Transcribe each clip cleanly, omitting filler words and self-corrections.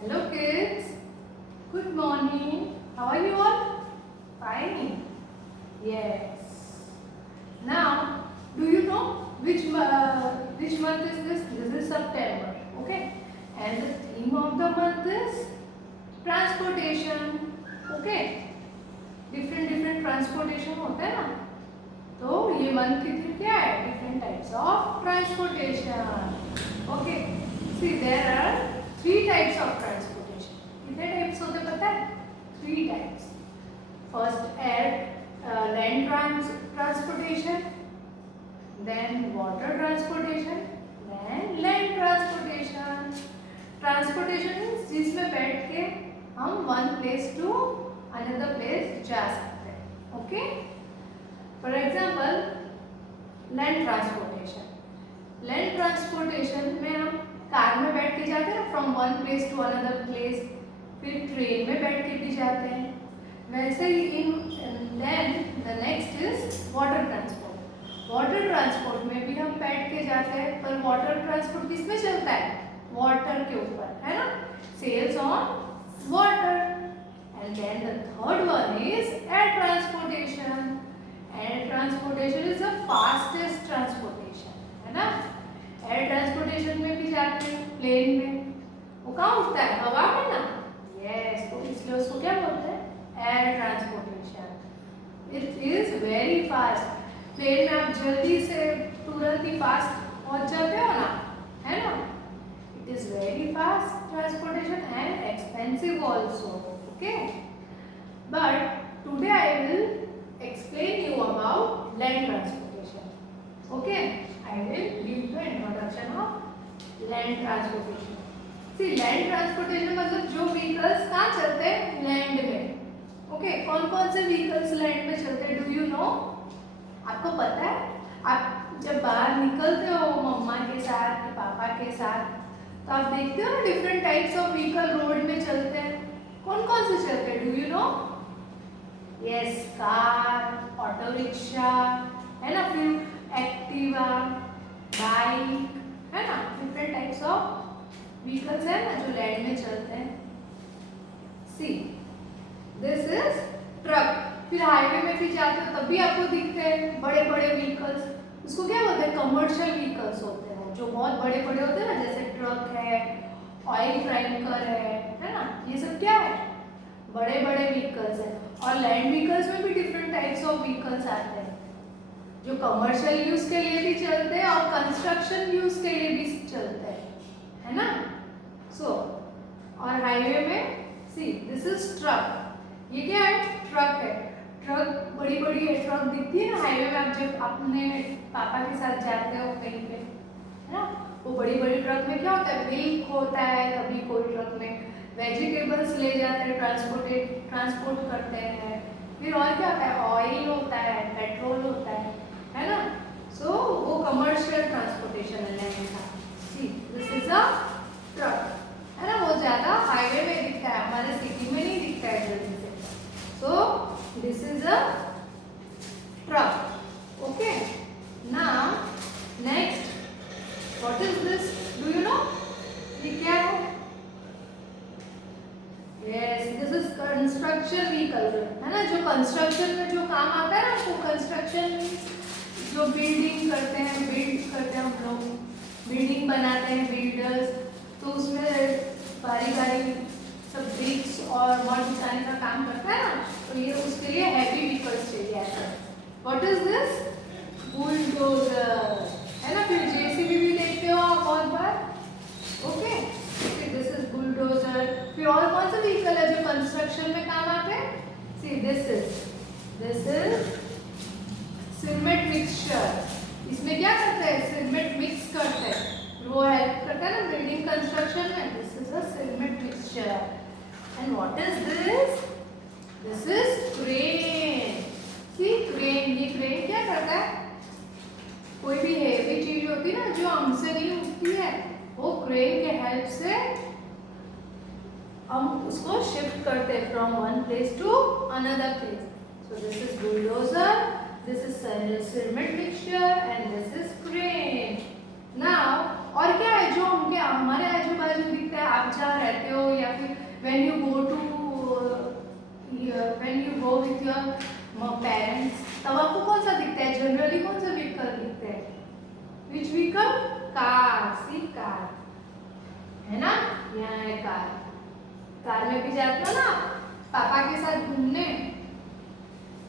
Hello kids, good morning. How are you all? Fine. Yes. Now, do you know which month is this? This is September. Okay. And the theme of the month is transportation. Okay. different transportation होता है ना, तो ये month की थी क्या है? Different types of transportation. Okay. See, there are 3 types of transportation. कितने types होते पता है? 3 types. First land transportation, then water transportation, then land transportation. Transportation means जिसमें बैठ के हम one place to another place जा सकते हैं. Okay? For example, land transportation. Land transportation में हम कार में बैठ के जाते हैं from one place to another place, फिर ट्रेन में बैठ के भी जाते हैं. वैसे ही in then the next is water transport. Water transport में भी हम बैठ के जाते हैं, पर वाटर ट्रांसपोर्ट किस में चलता है? वाटर के ऊपर, है ना? Sails on water. And then the third one is air transportation. Air transportation is the fastest transportation, है ना? एयर ट्रांसपोर्टेशन में भी जाते हैं प्लेन में, वो कहाँ उठता है? हवा में ना. यस, तो इसलिए उसको क्या बोलते हैं? Air transportation. It is very fast. Plane में आप जल्दी से तुरंत ही फास्ट पहुंच जाते हो ना, है ना? It is very fast transportation and expensive also. Okay, but today I will explain you about land transportation. Okay, I will give the introduction of land transportation. See, land transportation मतलब जो vehicles कहाँ चलते हैं? Land में. Okay, कौन कौन से vehicles land में चलते हैं? Do you know? आपको पता है? आप जब बाहर निकलते हो मम्मा के साथ, पापा के साथ, तो आप देखते हो ना different types of vehicle road में चलते हैं. कौन कौन से चलते हैं? Do you no? Yes, car, auto rickshaw, है ना? फिर एक्टिवा, बाइक, है ना? डिफरेंट टाइप्स ऑफ व्हीकल्स है ना जो लैंड में चलते हैं. सी, दिस इज ट्रक. फिर हाईवे में भी जाते हो तब भी आपको दिखते हैं बड़े बड़े व्हीकल्स. उसको क्या बोलते हैं? कमर्शियल व्हीकल्स होते हैं जो बहुत बड़े बड़े होते हैं ना, जैसे ट्रक है, ऑयल टैंकर है ना? ये सब क्या है? बड़े बड़े व्हीकल्स है. और लैंड व्हीकल्स में भी डिफरेंट टाइप्स ऑफ व्हीकल्स आते हैं जो कमर्शियल यूज के लिए भी चलते हैं और कंस्ट्रक्शन यूज के लिए भी चलते हैं, है ना? सो और हाईवे में सी, दिस इज ट्रक. ये क्या है? ट्रक है. ट्रक बड़ी बड़ी है, ट्रक दिखती है ना हाईवे में. आप जब अपने पापा के साथ जाते हो कहीं पे, है ना, वो बड़ी बड़ी ट्रक में क्या होता है? मिल्क होता है. कभी कोई ट्रक में वेजिटेबल्स ले जाते हैं, ट्रांसपोर्ट करते हैं. फिर और क्या होता है? ऑयल होता है, पेट्रोल होता है ना? सो वो कमर्शियल ट्रांसपोर्टेशन है लैंड का. सी, दिस इज अ ट्रक, है ना? वो ज़्यादा हाईवे में दिखता है, हमारे सिटी में नहीं दिखता है जल्दी से. सो this is a truck. Okay, now next, what is this? Do you no? ये क्या है? Yes, this is construction vehicle, है ना? जो कंस्ट्रक्शन में जो काम आता है ना, वो कंस्ट्रक्शन जो बिल्डिंग करते हैं, बिल्ड करते हैं हम लोग, बिल्डिंग बनाते हैं बिल्डर्स, तो उसमें बारी बारी सब ब्रिक्स और मड बिछाने का काम करता है ना, तो ये उसके लिए हैवी व्हीकल्स चाहिए ऐसा. What is this? बुलडोजर, है ना? फिर जेसीबी भी देखते हो आप बहुत बार. Okay, this is bulldozer. फिर और कौन सा व्हीकल है जो कंस्ट्रक्शन में काम आते हैं? सी, दिस इज सीमेंट मिक्सचर. इसमें क्या करते हैं? सीमेंट मिक्स करते हैं, वो हेल्प करता है ना बिल्डिंग कंस्ट्रक्शन में. This is a cement mixture. And what is this? This is crane. See, crane. ये क्रेन क्या करता है? कोई भी हेवी चीज होती है ना जो हमसे नहीं उठती है, वो क्रेन के हेल्प से हम उसको शिफ्ट करते हैं from one place to another place. So this is bulldozer, this is cement mixture and this is crane. Now और क्या है जो हमारे आजू बाजू दिखता है? आप आप जहाँ रहते हो या फिर when you go with your parents, तब आपको कौन सा दिखता है? जनरली कौन सा व्हीकल दिखता है? Which vehicle? Car. See car है ना, यहाँ है कार. कार में भी जाते हो ना पापा के साथ घूमने,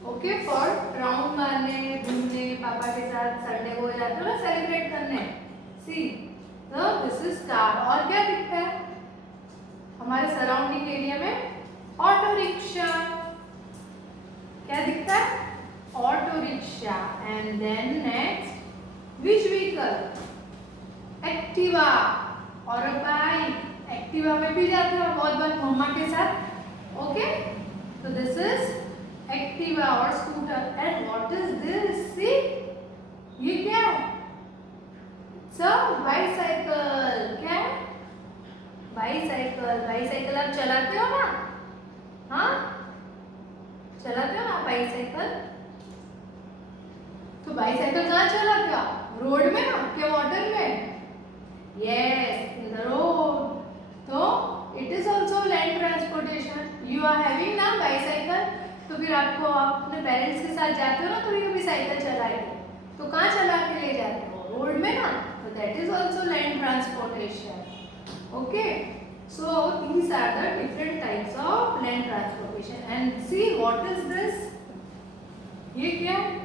ओके, फॉर राउंड मारने, घूमने पापा के साथ. संडे को जाते हो ना सेलिब्रेट करने. सी, तो दिस इज कार. और क्या दिखता है हमारे सराउंडिंग एरिया में? Auto rickshaw. क्या दिखता है? Auto rickshaw. And then next which vehicle? Activa और बाइक. एक्टिवा में भी जाते हो बहुत बार मम्मा के साथ, ओके. तो दिस इज एक्टिवा और scooter. And what is this? See, ये क्या है? It's a bicycle. क्या है? बाइसाइकिल. बाइसाइकिल आप चलाते हो ना? हाँ, चलाते हो ना बाइसाइकिल? तो बाइसाइकिल कहाँ चलाते हो आप? रोड में ना, क्या वाटर में? Yes, in the road. तो it is also land transportation. You are having ना बाइसाइकिल, तो फिर आपको आप अपने पेरेंट्स के साथ जाते हो ना, कभी कभी साइकिल चलाएंगे, तो कहाँ चला के ले जाते हो? रोड में ना. तो that is also land transportation. Okay, so these are the different types of land transportation. And see what is this? ये क्या है?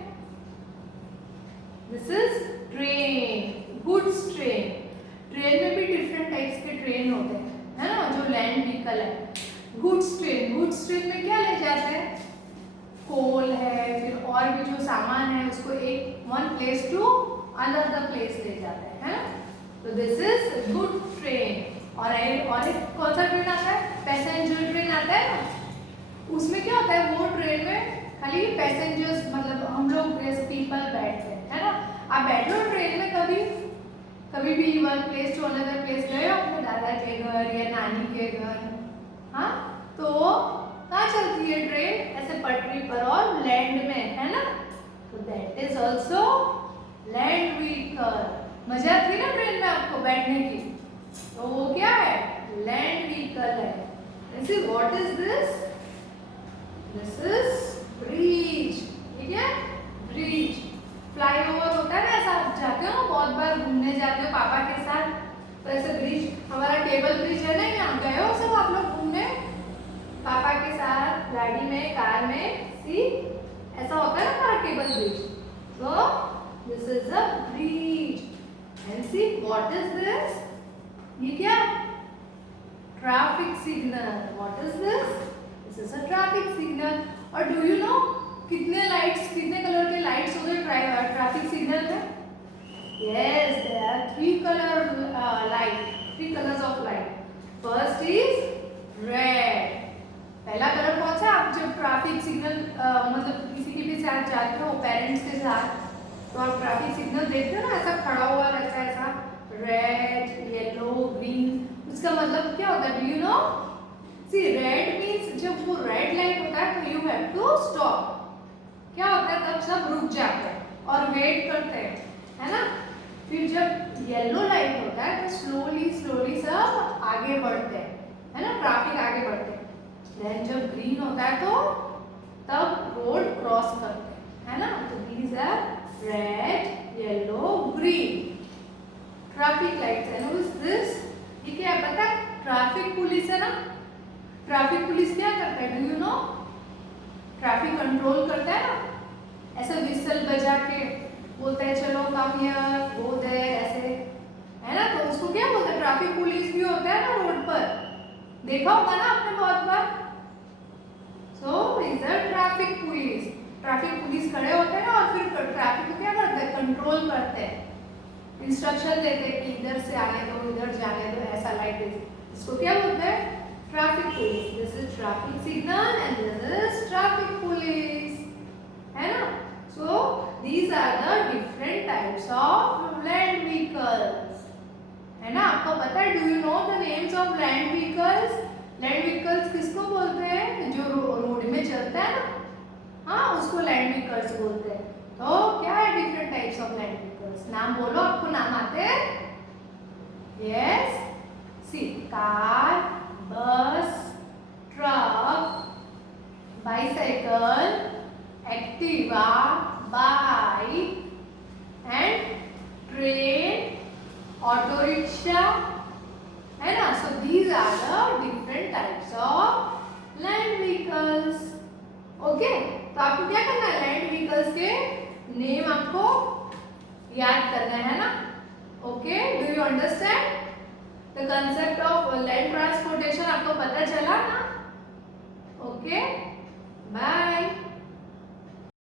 This is train. Goods train. Train में भी डिफरेंट टाइप्स के ट्रेन होते हैं, है ना, जो लैंड व्हीकल है. Goods train. गुड्स ट्रेन में क्या ले जाते हैं? कोल है, फिर और भी जो सामान है उसको एक one place to another place ले जाते हैं, है ना. तो दिस इज गुड ट्रेन. और एक कौन सा ट्रेन आता है? पैसेंजर ट्रेन आता है ना. उसमें क्या होता है? वो ट्रेन में खाली पैसेंजर्स, मतलब हम लोग पीपल बैठते हैं, है ना. आप बैठे हो ट्रेन में, कभी भी one place to another place गए हो अपने दादा के घर या नानी के घर, हाँ, तो कहाँ चलती है ट्रेन? ऐसे पटरी पर और लैंड में, है ना. तो that is also land vehicle. मजा आती है ना ट्रेन में आपको बैठने की, तो वो क्या है? लैंड व्हीकल है. What is this? This is bridge. ठीक है, ब्रिज. फ्लाईओवर होता है ना, ऐसा आप जाते हो ना बहुत बार घूमने जाते हो पापा के साथ, तो ऐसे ब्रिज, हमारा टेबल ब्रिज है ना, यहाँ गए हो सब आप लोग घूमने पापा के साथ गाड़ी में, कार में. सी, ऐसा होता है ना हमारा टेबल ब्रिज. तो this is a bridge. And see what is this? ये क्या? Traffic signal. What is this? This is a traffic signal. और डू यू नो कितने लाइट्स, कितने कलर के लाइट्स होते हैं ट्रैफिक सिग्नल में? Yes, there are 3 colour light, 3 colours of light. First is red. पहला कलर कौन सा? आप जब ट्रैफिक सिग्नल मतलब किसी के भी साथ जाते हो पेरेंट्स के साथ, तो आप ट्रैफिक सिग्नल देखते हो ना, ऐसा खड़ा हुआ रहता है, ऐसा रेड, येलो, ग्रीन. उसका मतलब क्या होता है? Do you know? See, red means जब वो रेड लाइट होता है तो यू हैव टू स्टॉप. क्या होता है? तब सब रुक जाते हैं और वेट करते हैं, है ना. फिर जब येलो लाइट होता है तो स्लोली स्लोली सब आगे बढ़ते हैं, है ना, ट्रैफिक आगे बढ़ते हैं. देन जब ग्रीन होता है तो तब रोड क्रॉस करते हैं, है ना. तो these are red, yellow, green traffic lights. And what is this? ये क्या है पता है? ट्रैफिक पुलिस है ना. ट्रैफिक पुलिस क्या करता है? Do you no? Traffic control करता है ना, ऐसे विसल बजा के बोलता है चलो कम हियर, गो देयर, ऐसे, है ना. तो उसको क्या बोलते हैं? ट्रैफिक पुलिस भी होता है ना रोड पर, देखा होगा ना आपने बहुत बार. So is a traffic police. Traffic police खड़े होते हैं ना और फिर ट्रैफिक को क्या करते हैं? कंट्रोल करते हैं, इंस्ट्रक्शन देते हैं कि इधर से आने दो, इधर जाने दो, ऐसा लाइक. इसको क्या बोलते हैं? Traffic police. This is traffic signal and this is traffic police, है ना. So these are the different types of land vehicles, है ना. आपको पता है? Do you know the names of land vehicles? Land vehicles किसको बोलते हैं? जो रोड में चलता है ना, हाँ, उसको लैंड व्हीकल्स बोलते हैं. तो क्या है different types of land vehicles? नाम बोलो, आपको नाम आते हैं? यस, सी कार, बस, truck, bicycle, activa, bike and train, auto rickshaw, है ना. So these are the different types of land vehicles. Okay, तो आपको क्या करना है, लैंड व्हीकल्स के नेम आपको याद करना है ना. Okay, do you understand the concept of land transportation? आपको पता चला ना. Okay, bye.